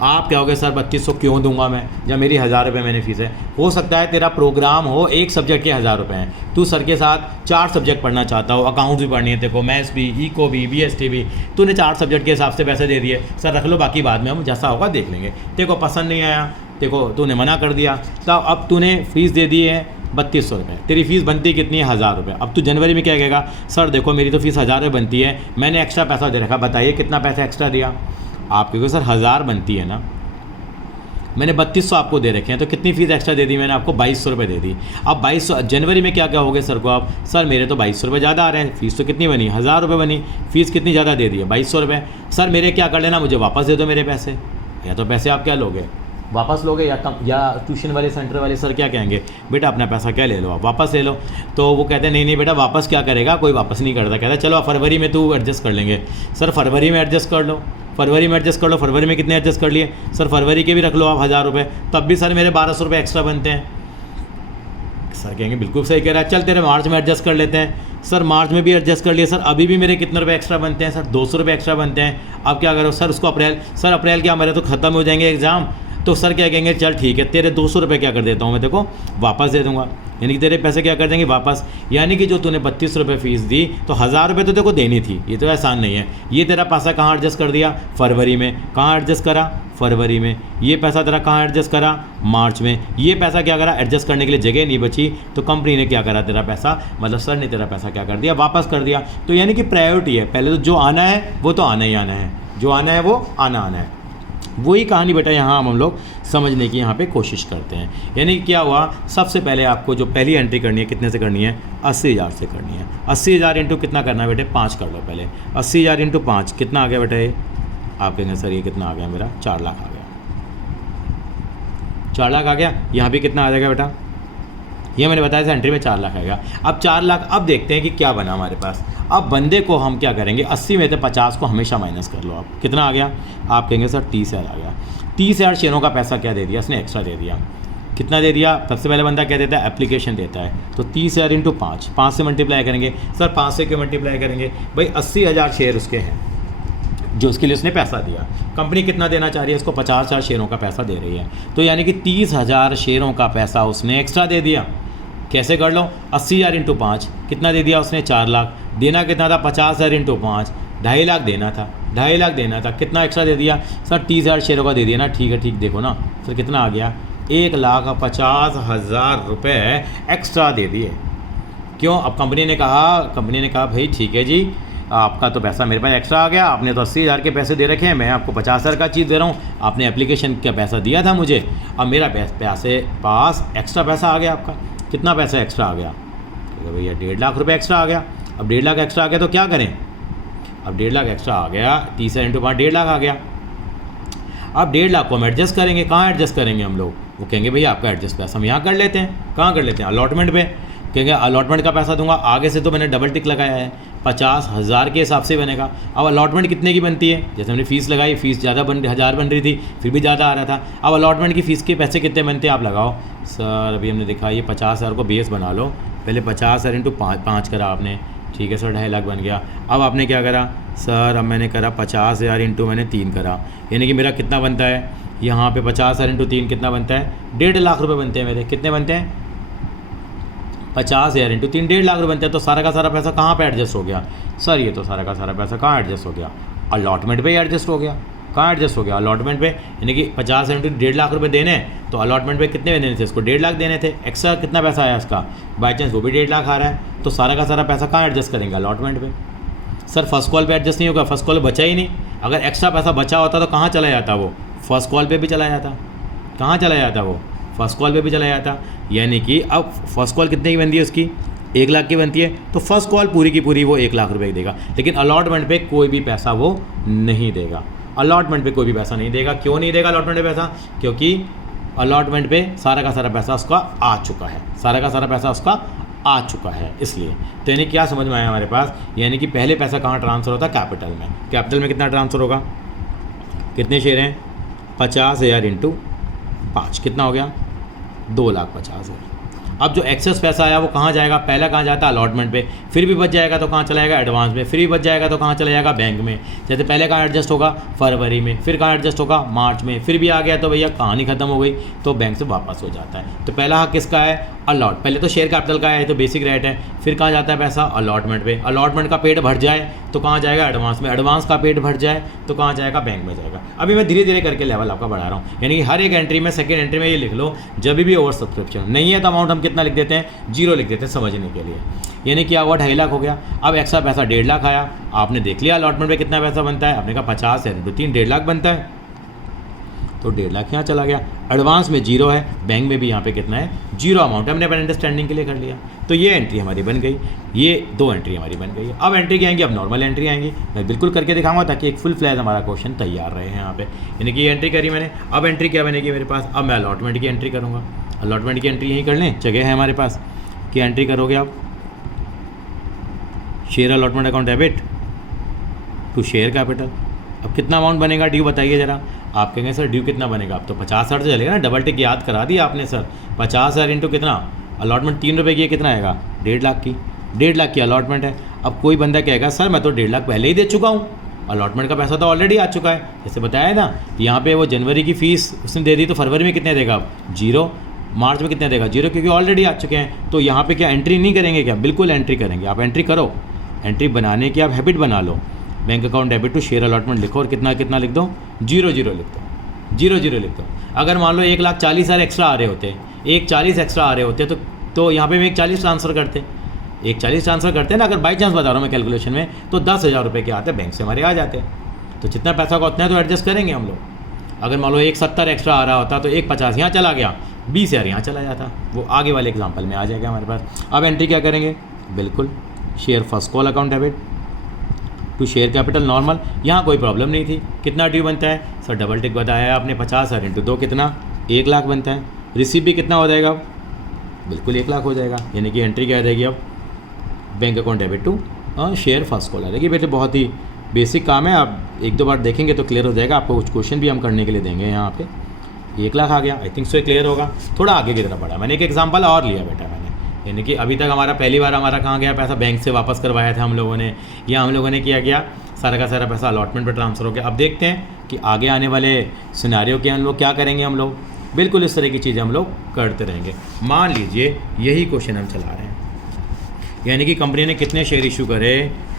आप क्या हो गए, सर 3200 क्यों दूंगा मैं, जब मेरी 1000 रुपये मैंने फ़ीस है। हो सकता है तेरा प्रोग्राम हो, एक सब्जेक्ट के 1000 रुपये हैं, तू सर के साथ 4 सब्जेक्ट पढ़ना चाहता हो, अकाउंट्स भी पढ़नी है तेरे को, मैथ्स भी, इको भी, BST भी। तूने 4 सब्जेक्ट के हिसाब से पैसे दे दिए, सर रख लो, बाकी बाद में हम जैसा होगा देख लेंगे। तेरे को पसंद नहीं आया, तेरे को तूने मना कर दिया, तब अब तूने फ़ीस दे दी है, 3200 रुपये। तेरी फीस बनती कितनी है? 1000 रुपये। अब तू जनवरी में क्या कहेगा? सर देखो मेरी तो फीस 1000 रुपये बनती है, मैंने एक्स्ट्रा पैसा दे रखा, बताइए कितना पैसा एक्स्ट्रा दिया? आप कहोगे सर 1000 बनती है ना, मैंने 3200 आपको दे रखे हैं, तो कितनी फीस एक्स्ट्रा दे दी मैंने आपको? 2200 रुपये दे दी। अब 2200 जनवरी में क्या कहोगे सर को आप? सर मेरे तो 2200 रुपये ज़्यादा आ रहे हैं, फीस तो कितनी बनी? 1000 रुपये बनी, फीस कितनी ज़्यादा दे दी है? 2200 रुपये। सर मेरे क्या कर लेना, मुझे वापस दे दो मेरे पैसे। या तो पैसे आप क्या लोगे? वापस लोगे, या ट्यूशन वाले सेंटर वाले सर क्या कहेंगे? बेटा अपना पैसा क्या ले लो, आप वापस ले लो। तो वो कहते हैं नहीं नहीं बेटा वापस क्या करेगा, कोई वापस नहीं करता। कहता है चलो फरवरी में तू एडजस्ट कर लेंगे। सर फरवरी में एडजस्ट कर लो, फरवरी में एडजस्ट कर लो। फरवरी में कितने एडजस्ट कर लिए? सर फरवरी के भी रख लो आप 1000 रुपये, तब भी सर मेरे 1200 रुपये एक्स्ट्रा बनते हैं। सर कहेंगे बिल्कुल सही कह रहा है, चल तेरे मार्च में एडजस्ट कर लेते हैं। सर मार्च में भी एडजस्ट कर लिए, सर अभी भी मेरे कितने रुपये एक्स्ट्रा बनते हैं? सर 200 रुपये एक्स्ट्रा बनते हैं। अब क्या करो? सर उसको अप्रैल, सर अप्रैल क्या मेरे तो ख़त्म हो जाएंगे एग्ज़ाम, तो सर क्या कहेंगे? चल ठीक है तेरे 200 रुपये क्या कर देता हूँ मैं तेरे को वापस दे दूँगा, यानी कि तेरे पैसे क्या कर देंगे? वापस। यानी कि जो तूने 32 रुपये फीस दी तो 1000 रुपये तो तेरे को देनी थी, ये तो एहसान नहीं है। ये तेरा पैसा कहाँ एडजस्ट कर दिया? फरवरी में। कहाँ एडजस्ट करा? फरवरी में। ये पैसा तेरा कहाँ एडजस्ट करा? मार्च में। ये पैसा क्या करा? एडजस्ट करने के लिए जगह नहीं बची, तो कंपनी ने क्या करा? तेरा पैसा, मतलब सर ने तेरा पैसा क्या कर दिया? वापस कर दिया। तो यानी कि प्रायोरिटी है, पहले तो जो आना है वो तो आना ही आना है, जो आना है वो आना है। वही कहानी बेटा यहाँ हम लोग समझने की यहाँ पे कोशिश करते हैं। यानी कि क्या हुआ? सबसे पहले आपको जो पहली एंट्री करनी है कितने से करनी है? 80,000 से करनी है। 80,000 इंटू कितना करना है बेटे? 5 कर लो पहले। 80,000 इंटू 5 कितना आ गया बेटा? ये आप कहेंगे सर ये कितना आ गया मेरा? 4 लाख आ गया। 4 लाख आ गया। यहाँ भी कितना आ जाएगा बेटा? ये मैंने बताया था एंट्री में 4 लाख आएगा। अब 4 लाख, अब देखते हैं कि क्या बना हमारे पास। अब बंदे को हम क्या करेंगे? 80 में से 50 को हमेशा माइनस कर लो आप। कितना आ गया? आप कहेंगे सर 30,000 आ गया। 30,000 शेयरों का पैसा क्या दे दिया इसने? एक्स्ट्रा दे दिया। कितना दे दिया? सबसे पहले बंदा क्या देता है? एप्लीकेशन देता है। तो 30,000 इंटू 5, 5 से मल्टीप्लाई करेंगे। सर 5 से क्यों मल्टीप्लाई करेंगे भाई? 80,000 शेयर उसके हैं जो उसके लिए उसने पैसा दिया। कंपनी कितना देना चाह रही है? इसको 50,000 शेयरों का पैसा दे रही है, तो यानी कि 30,000 शेयरों का पैसा उसने एक्स्ट्रा दे दिया। कैसे कर लो? 80,000 इंटू 5 कितना दे दिया उसने? 4 लाख। देना कितना था? 50,000 इंटू 5, 2.5 लाख देना था। 2.5 लाख देना था, कितना एक्स्ट्रा दे दिया? सर 30,000 शेयरों का दे दिया ना। ठीक है, ठीक देखो ना सर कितना आ गया? 1,50,000 रुपये एक्स्ट्रा दे दिए। क्यों? अब कंपनी ने कहा भाई ठीक है जी, आपका तो पैसा मेरे पास एक्स्ट्रा आ गया, आपने तो 80,000 के पैसे दे रखे हैं, मैं आपको 50,000 का चीज़ दे रहा हूँ, आपने एप्लीकेशन का पैसा दिया था मुझे, अब मेरा पैसे पास एक्स्ट्रा पैसा आ गया। आपका कितना पैसा एक्स्ट्रा आ गया? तो भैया 1.5 लाख रुपये एक्स्ट्रा आ गया। अब 1.5 लाख एक्स्ट्रा आ गया तो क्या करें? अब 1.5 लाख एक्स्ट्रा आ गया, 30,000 इंटू 5 1.5 लाख आ गया। अब 1.5 लाख को हम एडजस्ट करेंगे। कहाँ एडजस्ट करेंगे हम लोग? वो कहेंगे भैया आपका एडजस्ट पैसा हम यहाँ कर लेते हैं। कहाँ कर लेते हैं? अलॉटमेंट पे। कहेंगे अलॉटमेंट का पैसा दूंगा, आगे से तो मैंने डबल टिक लगाया है, 50,000 के हिसाब से बनेगा। अब अलॉटमेंट कितने की बनती है? जैसे हमने फीस लगाई, फीस ज़्यादा 1000 बन रही थी, फिर भी ज़्यादा आ रहा था। अब अलॉटमेंट की फ़ीस के पैसे कितने बनते हैं आप लगाओ। सर अभी हमने देखा ये 50,000 को बेस बना लो, पहले 50,000 इंटू 5 करा आपने, ठीक है सर 2.5 लाख बन गया। अब आपने क्या करा? सर अब मैंने करा 50,000 इंटू मैंने 3 करा, यानी कि मेरा कितना बनता है यहाँ पे? 50,000 इंटू 3 कितना बनता है? 1.5 लाख रुपये बनते हैं मेरे। कितने बनते हैं? 50,000 इंटू 3 1.5 लाख रुपये बनते हैं। तो सारा का सारा पैसा कहाँ पे एडजस्ट हो गया? सर ये तो सारा का सारा पैसा कहाँ एडजस्ट हो गया? अलॉटमेंट पे ही एडजस्ट हो गया। कहाँ एडजस्ट हो गया? अलॉटमेंट पे। यानी कि 50 इंटू 1.5 लाख रुपये देने, तो अलॉटमेंट पे कितने देने थे? इसको 1.5 लाख देने थे। एक्स्ट्रा कितना पैसा आया इसका? बाई चांस वो भी 1.5 लाख आ रहा है, तो सारा का सारा पैसा कहाँ एडजस्ट करेंगे? अलॉटमेंट पे। सर फर्स्ट कॉल पे एडजस्ट नहीं होगा, फर्स्ट कॉल बचा ही नहीं। अगर एक्स्ट्रा पैसा बचा होता तो कहाँ चला जाता? वो फर्स्ट कॉल पे भी चला जाता। कहाँ चला जाता? वो फर्स्ट कॉल पे भी चला जाता। यानी कि अब फर्स्ट कॉल कितने की बनती है उसकी? 1 लाख की बनती है, तो फर्स्ट कॉल पूरी की पूरी वो 1 लाख रुपये देगा। लेकिन अलॉटमेंट पे कोई भी पैसा वो नहीं देगा। अलॉटमेंट पे कोई भी पैसा नहीं देगा। क्यों नहीं देगा अलॉटमेंट पे पैसा? क्योंकि अलॉटमेंट पे सारा का सारा पैसा उसका आ चुका है, सारा का सारा पैसा उसका आ चुका है, इसलिए। तो यानी क्या समझ में आया हमारे पास? यानी कि पहले पैसा कहाँ ट्रांसफ़र होता है? कैपिटल में। कैपिटल में कितना ट्रांसफ़र होगा? कितने शेयर हैं? 50,000 इंटू 5 कितना हो गया? 2,50,000। अब जो एक्सेस पैसा आया वो कहाँ जाएगा? पहला कहाँ जाता है? अलॉटमेंट पे। फिर भी बच जाएगा तो कहाँ चला जाएगा? एडवांस में। फिर भी बच जाएगा तो कहाँ चला जाएगा? बैंक में। जैसे पहले कहाँ एडजस्ट होगा? फरवरी में। फिर कहाँ एडजस्ट होगा? मार्च में। फिर भी आ गया तो भैया कहानी ख़त्म हो गई, तो बैंक से वापस हो जाता है। तो पहला हक किसका है? अलॉट, पहले तो शेयर कैपिटल का है तो बेसिक रेट है, फिर कहाँ जाता है पैसा अलॉटमेंट पे, अलॉटमेंट का पेड भर जाए तो कहाँ जाएगा एडवांस में, एडवांस का पेड भर जाए तो कहाँ जाएगा बैंक में जाएगा। अभी मैं धीरे धीरे करके लेवल आपका बढ़ा रहा हूँ, यानी कि हर एक एंट्री में सेकेंड एंट्री में ये लिख लो जब भी ओवर सब्सक्रिप्शन नहीं है तो अमाउंट हम कितना लिख देते हैं, 0 लिख देते हैं समझने के लिए। यानी क्या हुआ, 2.5 लाख हो गया। अब एक्स्ट्रा पैसा 1.5 लाख आया, आपने देख लिया अलॉटमेंट में कितना पैसा बनता है, आपने कहा 50 है तो 3 1.5 लाख बनता है, तो 1.5 लाख यहाँ चला गया। एडवांस में 0 है, बैंक में भी यहाँ पे कितना है 0 अमाउंट है, हमने अपने अंडरस्टैंडिंग के लिए कर लिया। तो ये एंट्री हमारी बन गई, ये 2 एंट्री हमारी बन गई। अब एंट्री क्या आएंगी, अब नॉर्मल एंट्री आएंगी, मैं बिल्कुल करके दिखाऊंगा ताकि एक फुल फ्लैश हमारा क्वेश्चन तैयार रहे हैं यहाँ पे। यानी कि ये एंट्री करी मैंने, अब एंट्री क्या बनेगी मेरे पास, अब मैं अलॉटमेंट की एंट्री करूँगा। अलॉटमेंट की एंट्री यहीं कर लें, जगह है हमारे पास कि एंट्री करोगे आप, share allotment account debit to share capital. अब कितना अमाउंट बनेगा ड्यू बताइए ज़रा। आप कहेंगे सर ड्यू कितना बनेगा, अब तो 50,000 से चलेगा ना, डबल टिक याद करा दिया आपने सर। 50,000 इंटू कितना, अलॉटमेंट 3 रुपये की है, कितना आएगा 1.5 लाख की, 1.5 लाख की अलॉटमेंट है। अब कोई बंदा कहेगा सर मैं तो 1.5 लाख पहले ही दे चुका हूँ, अलॉटमेंट का पैसा तो ऑलरेडी आ चुका है। जैसे बताया ना, यहाँ पे वो जनवरी की फ़ीस उसने दे दी तो फरवरी में कितने देगा, अब 0, मार्च में कितने देगा 0, क्योंकि ऑलरेडी आ चुके हैं। तो यहाँ पे क्या एंट्री नहीं करेंगे क्या, बिल्कुल एंट्री करेंगे। आप एंट्री करो, एंट्री बनाने की आप हैबिट बना लो, bank account debit to share allotment लिखो और कितना कितना लिख दो, 0 0 लिख दो, 0 0 लिख दो। अगर मान लो 1,40,000 एक्स्ट्रा आ रहे होते, 1,40,000 एक्स्ट्रा आ रहे होते तो यहाँ पे मैं 1,40,000 ट्रांसफ़र करते, 1,40,000 ट्रांसफ़र करते ना, अगर बाई चांस बता रहा हूँ मैं कैलकुलेशन में, तो 10,000 रुपये के आते बैंक से हमारे आ जाते। तो जितना पैसा का उतना है तो एडजस्ट करेंगे हम लोग। अगर मान लो 1,70,000 एक्स्ट्रा आ रहा होता तो 1,50,000 यहाँ चला गया, 20,000 यहाँ चला जाता, वो आगे वाले एग्जाम्पल में आ जाएगा हमारे पास। अब एंट्री क्या करेंगे, बिल्कुल share first call account debit to share capital normal, यहाँ कोई प्रॉब्लम नहीं थी। कितना ड्यू बनता है सर, डबल टिक बताया आपने, 50,000 इंटू 2 कितना 1 लाख बनता है। रिसीव भी कितना हो जाएगा, बिल्कुल 1 लाख हो जाएगा। यानी कि एंट्री क्या आ जाएगी अब, bank account debit to share first call आ जाएगी। बेटे बहुत ही बेसिक काम है, आप 1-2 बार देखेंगे तो क्लियर हो जाएगा। आपको कुछ क्वेश्चन भी हम करने के लिए देंगे यहाँ पे। 1 लाख आ गया, आई थिंक सो क्लियर होगा। थोड़ा आगे की तरफ बढ़ा, मैंने एक एग्जाम्पल और लिया बेटा मैंने, यानी कि अभी तक हमारा पहली बार हमारा कहाँ गया पैसा, बैंक से वापस करवाया था हम लोगों ने, या हम लोगों ने किया गया सारा का सारा पैसा अलॉटमेंट पर ट्रांसफ़र हो गया। अब देखते हैं कि आगे आने वाले सिनेरियो के हम लोग क्या करेंगे, हम लोग बिल्कुल इस तरह की चीज़ें हम लोग करते रहेंगे। मान लीजिए यही क्वेश्चन हम चला रहे हैं, यानी कि कंपनी ने कितने शेयर इशू करे,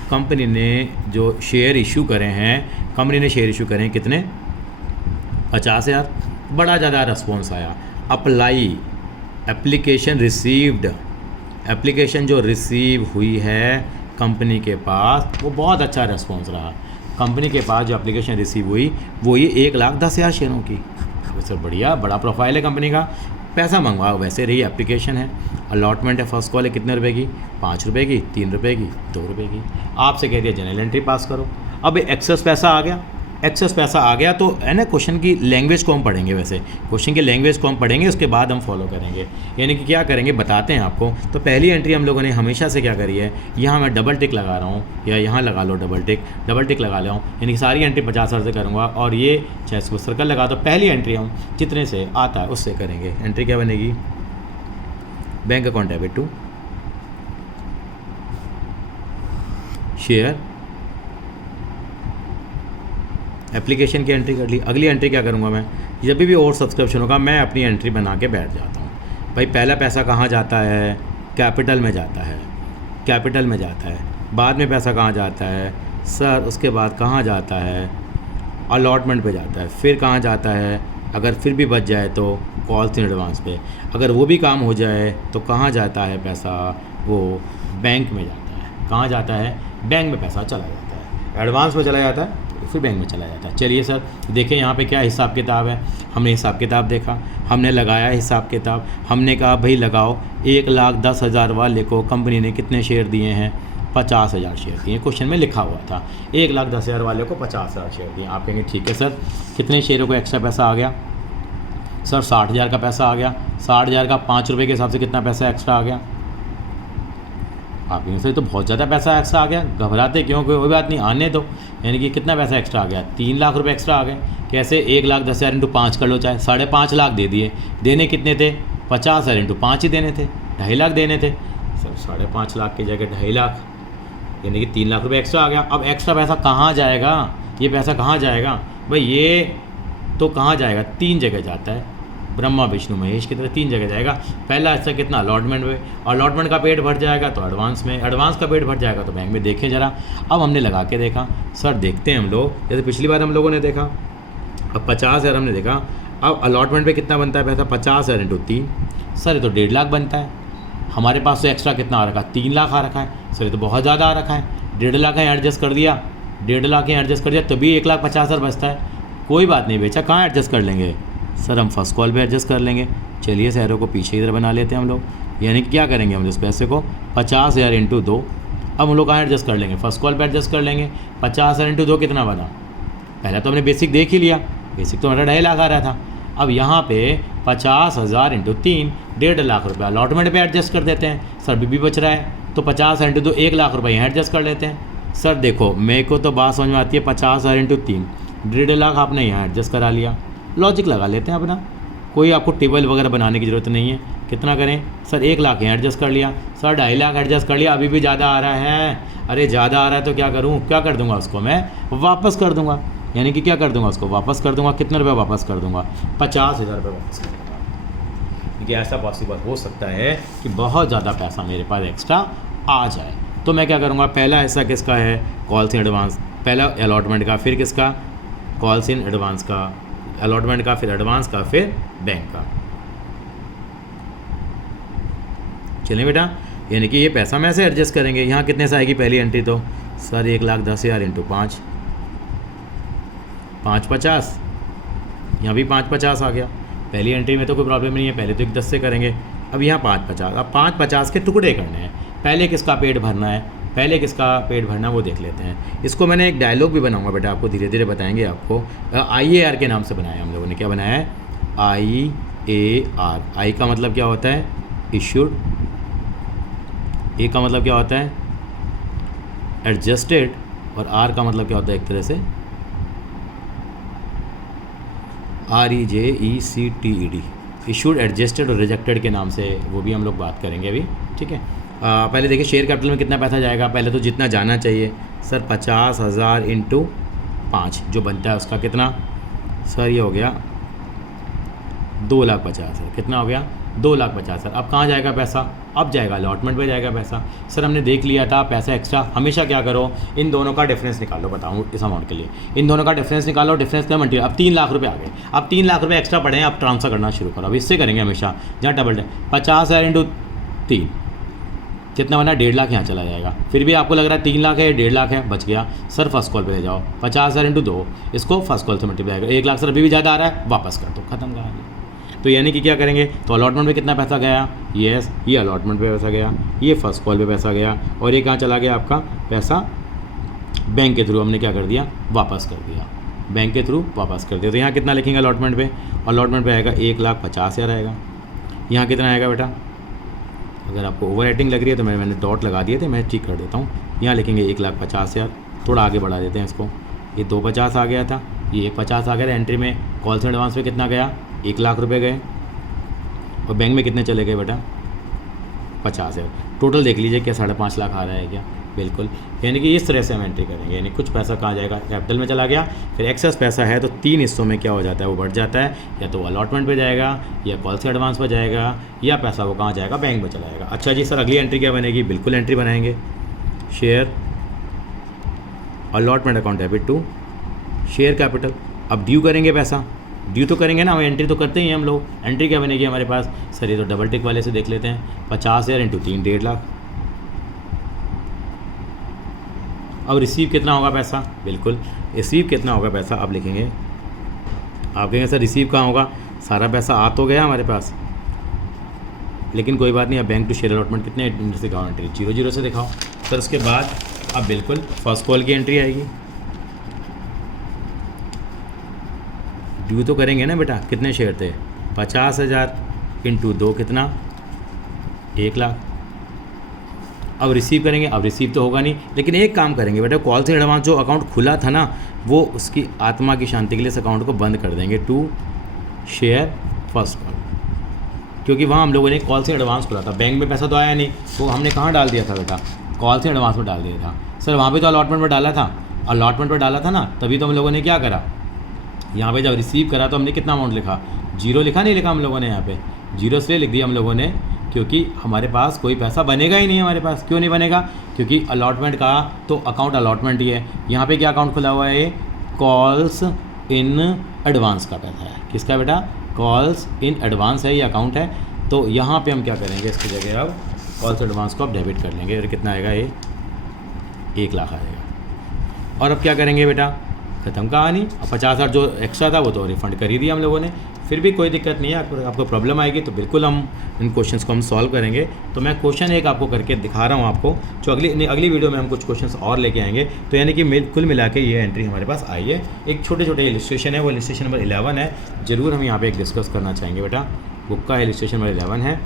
कंपनी ने जो शेयर इशू करे हैं, कंपनी ने शेयर इशू करे हैं कितने, 50,000। बड़ा ज़्यादा रिस्पॉन्स आया। अप्लाई, एप्लीकेशन रिसीव्ड, एप्लीकेशन जो रिसीव हुई है कंपनी के पास, वो बहुत अच्छा रिस्पॉन्स रहा। कंपनी के पास जो एप्लीकेशन रिसीव हुई वो ये 1,10,000 शेयरों की, वैसे बढ़िया बड़ा प्रोफाइल है कंपनी का। पैसा मंगवाओ, वैसे रही एप्लीकेशन है, अलॉटमेंट है, फर्स्ट कॉल है, कितने रुपए की, 5 रुपये की, 3 रुपये की, 2 रुपये की। आपसे कह दिया जनरल एंट्री पास करो। अब एक्सेस पैसा आ गया, एक्सेस पैसा आ गया तो है ना, क्वेश्चन की लैंग्वेज को हम पढ़ेंगे, वैसे क्वेश्चन की लैंग्वेज को हम पढ़ेंगे, उसके बाद हम फॉलो करेंगे। यानी कि क्या करेंगे बताते हैं आपको। तो पहली एंट्री हम लोगों ने हमेशा से क्या करी है, यहाँ मैं डबल टिक लगा रहा हूँ, या यहाँ लगा लो डबल टिक लगा रहा हूँ, यानी कि सारी एंट्री 50,000 से करूँगा और ये चाहे इसको सर्कल लगा दो। पहली एंट्री हम जितने से आता है उससे करेंगे। एंट्री क्या बनेगी, bank account debit to share application की एंट्री कर ली। अगली एंट्री क्या करूँगा मैं, जब भी और सब्सक्रिप्शन होगा मैं अपनी एंट्री बना के बैठ जाता हूँ। भाई पहला पैसा कहाँ जाता है, कैपिटल में जाता है, कैपिटल में जाता है। बाद में पैसा कहाँ जाता है सर, उसके बाद कहाँ जाता है, अलॉटमेंट पे जाता है। फिर कहाँ जाता है, अगर फिर भी बच जाए तो कॉल्स इन एडवांस पे। अगर वो भी काम हो जाए तो कहाँ जाता है पैसा, वो बैंक में जाता है। कहाँ जाता है, बैंक में पैसा चला जाता है, एडवांस में चला जाता है, फिर बैंक में चला जाता है। चलिए सर देखें यहाँ पे क्या हिसाब किताब है। हमने हिसाब किताब देखा, हमने लगाया हिसाब किताब, हमने कहा भाई लगाओ 1,10,000 वाले को कंपनी ने कितने शेयर दिए हैं, 50,000 शेयर दिए। क्वेश्चन में लिखा हुआ था 1,10,000 वाले को 50,000 शेयर दिए। आप कहेंगे ठीक है सर, कितने शेयरों को एक्स्ट्रा पैसा आ गया सर, 60,000 का पैसा आ गया। 60,000 का 5 रुपये के हिसाब से कितना पैसा एक्स्ट्रा आ गया। आप कहेंगे सर तो बहुत ज़्यादा पैसा एक्स्ट्रा आ गया, घबराते क्यों, कोई बात नहीं आने दो। यानी कि कितना पैसा एक्स्ट्रा आ गया, 3 लाख रुपए एक्स्ट्रा आ गए। कैसे, 1,10,000 इंटू 5 कर लो, चाहे 5.5 लाख दे दिए। देने कितने थे, 50,000 इंटू 5 ही देने थे, 2.5 लाख देने थे सर। 5.5 लाख की जगह 2.5 लाख, यानी कि 3 लाख रुपये एक्स्ट्रा आ गया। अब एक्स्ट्रा पैसा कहाँ जाएगा, ये पैसा कहाँ जाएगा भाई, ये तो कहाँ जाएगा, 3 जगह जाता है। ब्रह्मा विष्णु महेश की तरह 3 जगह जाएगा। पहला हिस्सा कितना, अलॉटमेंट में, अलॉटमेंट का पेड भर जाएगा तो एडवांस में, एडवांस का पेड भर जाएगा तो बैंक में। देखें ज़रा, अब हमने लगा के देखा, सर देखते हैं हम लोग, जैसे पिछली बार हम लोगों ने देखा, अब 50,000 हमने देखा, अब अलॉटमेंट पे कितना बनता है पैसा, 50,000 इंटू 3, सर ये तो 1.5 लाख बनता है। हमारे पास तो एक्स्ट्रा कितना आ रखा है, 3 लाख आ रखा है, सर ये तो बहुत ज़्यादा आ रखा है। 1.5 लाख यहाँ एडजस्ट कर दिया, 1.5 लाख यहाँ एडजस्ट कर दिया, तभी 1,50,000 बचता है। कोई बात नहीं बेचा, कहाँ एडजस्ट कर लेंगे सर, हम फर्स्ट कॉल पे एडजस्ट कर लेंगे। चलिए शहरों को पीछे इधर बना लेते हैं हम लोग, यानी कि क्या करेंगे हम इस पैसे को 50,000 इंटू 2, अब हम लोग कहाँ एडजस्ट कर लेंगे, फर्स्ट कॉल पे एडजस्ट कर लेंगे। 50,000 इंटू 2 कितना बना, पहले तो हमने बेसिक देख ही लिया, बेसिक तो हमारा 2.5 लाख आ रहा था। अब यहाँ पे 50,000 इंटू 3, 1.5 लाख रुपये अलॉटमेंट पे एडजस्ट कर देते हैं। सर भी बच रहा है, तो 50,000 इंटू 2, 1 लाख रुपये यहाँ एडजस्ट कर लेते हैं। सर देखो मेरे को तो बात समझ में आती है, 50,000 इंटू 3, 1.5 लाख आपने यहाँ एडजस्ट करा लिया। लॉजिक लगा लेते हैं अपना, कोई आपको टेबल वगैरह बनाने की ज़रूरत नहीं है। कितना करें सर, 1 लाख यहाँ एडजस्ट कर लिया, सर 2.5 लाख एडजस्ट कर लिया, अभी भी ज़्यादा आ रहा है। अरे ज़्यादा आ रहा है तो क्या करूँ, क्या कर दूँगा उसको मैं वापस कर दूँगा, यानी कि क्या कर दूँगा उसको वापस कर दूँगा। कितने रुपये वापस कर दूँगा, 50,000 रुपये वापस कर दूँगा। देखिए ऐसा पॉसिबल हो सकता है कि बहुत ज़्यादा पैसा मेरे पास एक्स्ट्रा आ जाए, तो मैं क्या करूँगा, पहला हिस्सा किसका है, कॉल्स इन एडवांस, पहला अलॉटमेंट का, फिर किसका, कॉल्स इन एडवांस का, अलॉटमेंट का, फिर एडवांस का, फिर बैंक का। चलिए बेटा, यानी कि ये पैसा में ऐसे एडजस्ट करेंगे। यहाँ कितने से आएगी पहली एंट्री, तो सर 1,10,000 इंटू 5, 550, यहाँ भी 550 आ गया। पहली एंट्री में तो कोई प्रॉब्लम नहीं है, पहले तो 10 से करेंगे। अब यहाँ 550, अब 550 के टुकड़े करने हैं, पहले किसका पेट भरना है, पहले किसका पेट भरना वो देख लेते हैं। इसको मैंने एक डायलॉग भी बनाऊंगा बेटा, आपको धीरे धीरे बताएंगे। आपको IAR के नाम से बनाया हम लोगों ने, क्या बनाया है, IAR। आई का मतलब क्या होता है, इश्यूड, ए का मतलब क्या होता है, एडजस्टेड, और आर का मतलब क्या होता है, एक तरह से REJECTED, इशूड, एडजस्टेड और रिजेक्टेड के नाम से, वो भी हम लोग बात करेंगे अभी, ठीक है। पहले देखिए शेयर कैपिटल में कितना पैसा जाएगा, पहले तो जितना जाना चाहिए सर 50,000 इंटू 5 जो बनता है उसका कितना, सर ये हो गया 2,50,000, कितना हो गया 2,50,000। अब कहाँ जाएगा पैसा, अब जाएगा अलॉटमेंट पे जाएगा पैसा। सर हमने देख लिया था पैसा एक्स्ट्रा, हमेशा क्या करो, इन दोनों का डिफरेंस निकालो, बताऊँ इस अमाउंट के लिए, इन दोनों का डिफरेंस निकालो, डिफरेंस का मल्टीप्लाई। अब 3 लाख रुपये आ गए, अब 3 लाख रुपये एक्स्ट्रा पड़े हैं, अब ट्रांसफर करना शुरू करो। अब इससे करेंगे हमेशा, जहाँ डबल 50,000 इंटू 3 कितना बना, 1.5 लाख यहाँ चला जाएगा। फिर भी आपको लग रहा है 3 लाख है, 1.5 लाख है, बच गया। सर फर्स्ट कॉल पे ले जाओ, 50,000 इंटू 2, इसको फर्स्ट कॉल से मल्टीप्लाई करो, 1 लाख सर अभी भी ज़्यादा आ रहा है, वापस कर दो, खत्म कहानी। तो यानी कि क्या करेंगे, तो अलॉटमेंट में कितना पैसा गया, यस ये अलॉटमेंट पे पैसा गया, ये फर्स्ट कॉल पे पैसा गया, और ये कहाँ चला गया आपका पैसा, बैंक के थ्रू हमने क्या कर दिया, वापस कर दिया, बैंक के थ्रू वापस कर दिया। तो यहाँ कितना लिखेंगे अलॉटमेंट पे, अलॉटमेंट पे आएगा 1,50,000 आएगा। यहाँ कितना आएगा बेटा, अगर आपको ओवर राइटिंग लग रही है तो मैंने डॉट लगा दिए थे, मैं ठीक कर देता हूँ। यहाँ लिखेंगे 1,50,000, थोड़ा आगे बढ़ा देते हैं इसको, ये 250 आ गया था, ये 150 आ गया था एंट्री में। कॉल से एडवांस पे कितना गया, 1 लाख रुपए गए, और बैंक में कितने चले गए बेटा, 50,000। टोटल देख लीजिए क्या 5.5 लाख आ रहा है क्या, बिल्कुल। यानी कि इस तरह से हम एंट्री करेंगे, यानी कुछ पैसा कहाँ जाएगा, कैपिटल में चला गया, फिर एक्सेस पैसा है तो 3 हिस्सों में क्या हो जाता है, वो बढ़ जाता है, या तो अलॉटमेंट पे जाएगा, या कॉल से एडवांस पे जाएगा, या पैसा वो कहाँ जाएगा, बैंक में चला जाएगा। अच्छा जी सर अगली एंट्री क्या बनेगी, बिल्कुल एंट्री बनाएंगे, share allotment account debit to share capital. अब ड्यू करेंगे पैसा, ड्यू तो करेंगे ना, हम एंट्री तो करते ही हम लोग। एंट्री क्या बनेगी हमारे पास, सर ये तो डबल टिक वाले से देख लेते हैं, 50,000 इंटू 3, 1.5 लाख। अब रिसीव कितना होगा पैसा, बिल्कुल रिसीव कितना होगा पैसा, अब लिखेंगे, आप कहेंगे सर रिसीव कहाँ होगा, सारा पैसा आ तो गया हमारे पास, लेकिन कोई बात नहीं। अब बैंक टू शेयर अलॉटमेंट कितने से दिखाओ, एंट्री 0 से दिखाओ। सर उसके बाद अब बिल्कुल फर्स्ट कॉल की एंट्री आएगी, ड्यू तो करेंगे ना बेटा, कितने शेयर थे, 50,000 इंटू 2 कितना, 1 लाख। अब रिसीव करेंगे, अब रिसीव तो होगा नहीं, लेकिन एक काम करेंगे बेटा, कॉल से एडवांस जो अकाउंट खुला था ना, वो उसकी आत्मा की शांति के लिए इस अकाउंट को बंद कर देंगे, टू शेयर फर्स्ट कॉल, क्योंकि वहाँ हम लोगों ने कॉल से एडवांस खुला था, बैंक में पैसा तो आया नहीं, तो हमने कहाँ डाल दिया था बेटा, कॉल से एडवांस में डाल दिया था। सर वहाँ पे तो अलॉटमेंट में डाला था, अलॉटमेंट में डाला था ना, तभी तो हम लोगों ने क्या करा, यहाँ पे जब रिसीव करा तो हमने कितना अमाउंट लिखा, जीरो लिखा नहीं लिखा हम लोगों ने यहाँ पे? जीरो इसलिए लिख दिया हम लोगों ने क्योंकि हमारे पास कोई पैसा बनेगा ही नहीं हमारे पास। क्यों नहीं बनेगा? क्योंकि अलॉटमेंट का तो अकाउंट अलॉटमेंट ही है। यहाँ पे क्या अकाउंट खुला हुआ है? कॉल्स इन एडवांस का पैसा है। किसका बेटा? कॉल्स इन एडवांस है, ये अकाउंट है। तो यहाँ पे हम क्या करेंगे, इसकी जगह अब कॉल्स एडवांस को अब डेबिट कर लेंगे। और कितना आएगा? ये 1 लाख आएगा। और अब क्या करेंगे बेटा? ख़त्म कहानी। अब 50,000 जो एक्स्ट्रा था वो तो रिफ़ंड कर ही दिया हम लोगों ने। फिर भी कोई दिक्कत नहीं है, आपको प्रॉब्लम आएगी तो बिल्कुल हम इन क्वेश्चंस को हम सॉल्व करेंगे। तो मैं क्वेश्चन एक आपको करके दिखा रहा हूँ आपको, जो अगली वीडियो में हम कुछ क्वेश्चंस और लेके आएंगे। तो यानी कि कुल मिला के ये एंट्री हमारे पास आई है। एक छोटे छोटे इलस्ट्रेशन है, वो इलस्ट्रेशन नंबर 11 है, ज़रूर हम यहाँ पर एक डिस्कस करना चाहेंगे बेटा। बुक का इलस्ट्रेशन नंबर 11 है,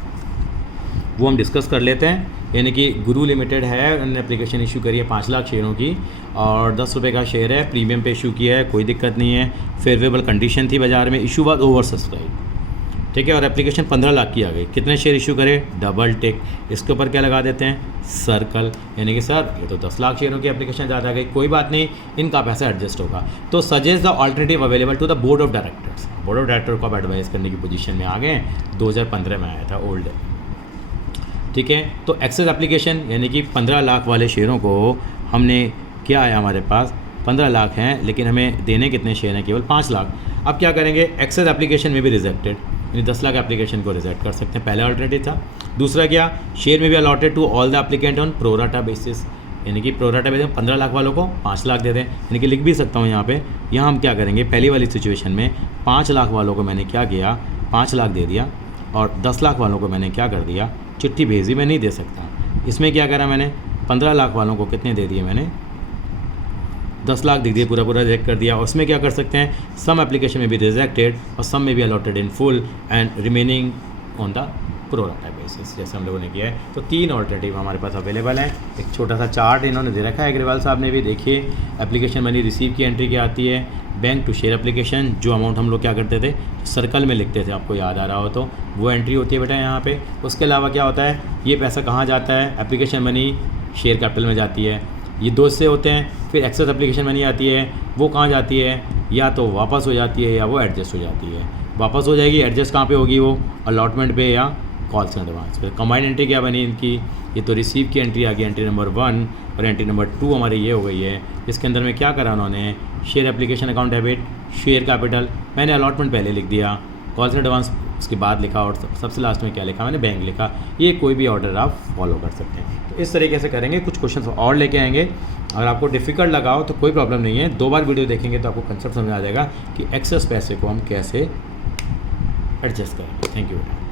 वो हम डिस्कस कर लेते हैं। यानी कि गुरु लिमिटेड है, उन्होंने एप्लीकेशन इशू करी है 5 लाख शेयरों की और 10 रुपये का शेयर है, प्रीमियम पे इशू किया है, कोई दिक्कत नहीं है। फेवरेबल कंडीशन थी बाज़ार में, इशू बाद ओवर सब्सक्राइब, ठीक है। और एप्लीकेशन 15 लाख की आ गई। कितने शेयर इशू करे? Double tick. इसके ऊपर क्या लगा देते हैं? सर्कल। यानी कि सर ये तो 10 लाख शेयरों की एप्लीकेशन ज़्यादा आ गई, कोई बात नहीं, इनका पैसा एडजस्ट होगा। तो suggest the alternative available to the board of directors. Board of director को आप एडवाइस करने की पोजीशन में आ गए। 2015 में आया था, ओल्ड, ठीक है। तो एक्सेस एप्लीकेशन यानी कि 15 लाख वाले शेयरों को हमने क्या है, हमारे पास 15 लाख हैं लेकिन हमें देने कितने शेयर हैं? केवल 5 लाख। अब क्या करेंगे? एक्सेस एप्लीकेशन में भी रिजेक्टेड, यानी 10 लाख एप्लीकेशन को रिजेक्ट कर सकते हैं, पहला अल्टरनेटिव था। दूसरा क्या? शेयर में भी allotted to all the applicant on pro rata basis, यानी कि प्रोराटा बेसिस 15 लाख वालों को 5 लाख दे दें। यानी कि लिख भी सकता हूँ यहाँ पे। यहाँ हम क्या करेंगे? पहली वाली सिचुएशन में 5 लाख वालों को मैंने क्या किया? 5 लाख दे दिया। और 10 लाख वालों को मैंने क्या कर दिया? चिट्ठी भेजी, मैं नहीं दे सकता। इसमें क्या करा मैंने? 15 लाख वालों को कितने दे दिए मैंने? 10 लाख दे दिए, पूरा रिजेक्ट कर दिया। और उसमें क्या कर सकते हैं? सम एप्लीकेशन में भी रिजेक्टेड और सम में भी allotted in full and remaining on the pro rata basis, जैसे हम लोगों ने किया है। तो 3 ऑल्टरनेटिव हमारे पास अवेलेबल हैं। एक छोटा सा चार्ट इन्होंने दे रखा है अग्रवाल साहब ने भी, देखिए। एप्लीकेशन मनी रिसीव की एंट्री क्या आती है? बैंक टू शेयर एप्लीकेशन, जो अमाउंट हम लोग क्या करते थे? सर्कल में लिखते थे, आपको याद आ रहा हो तो, वो एंट्री होती है बेटा यहाँ पे। उसके अलावा क्या होता है? ये पैसा कहाँ जाता है? एप्लीकेशन मनी शेयर कैपिटल में जाती है। ये 2 हिस्से होते हैं। फिर एक्सेस एप्लीकेशन मनी आती है, वो कहाँ जाती है? या तो वापस हो जाती है या वो एडजस्ट हो जाती है। वापस हो जाएगी, एडजस्ट कहाँ पे होगी? वो अलॉटमेंट पे या कॉल्स इन एडवांस पे। कंबाइंड एंट्री क्या बनी इनकी? ये तो रिसीव की एंट्री आ गई, एंट्री नंबर 1, और एंट्री नंबर 2 हमारी ये हो गई है। इसके अंदर में क्या करा उन्होंने? Share application account debit, share capital, मैंने अलॉटमेंट पहले लिख दिया, कॉल्स इन एडवांस उसके बाद लिखा, और सबसे लास्ट में क्या लिखा मैंने? बैंक लिखा। ये कोई भी ऑर्डर आप फॉलो कर सकते हैं। तो इस तरीके से करेंगे। कुछ क्वेश्चन और लेके आएंगे। अगर आपको डिफ़िकल्ट लगा हो तो कोई प्रॉब्लम नहीं है, 2 बार वीडियो देखेंगे तो आपको कंसेप्ट समझ आ जाएगा कि एक्सेस पैसे को हम कैसे एडजस्ट करेंगे। थैंक यू बेटा।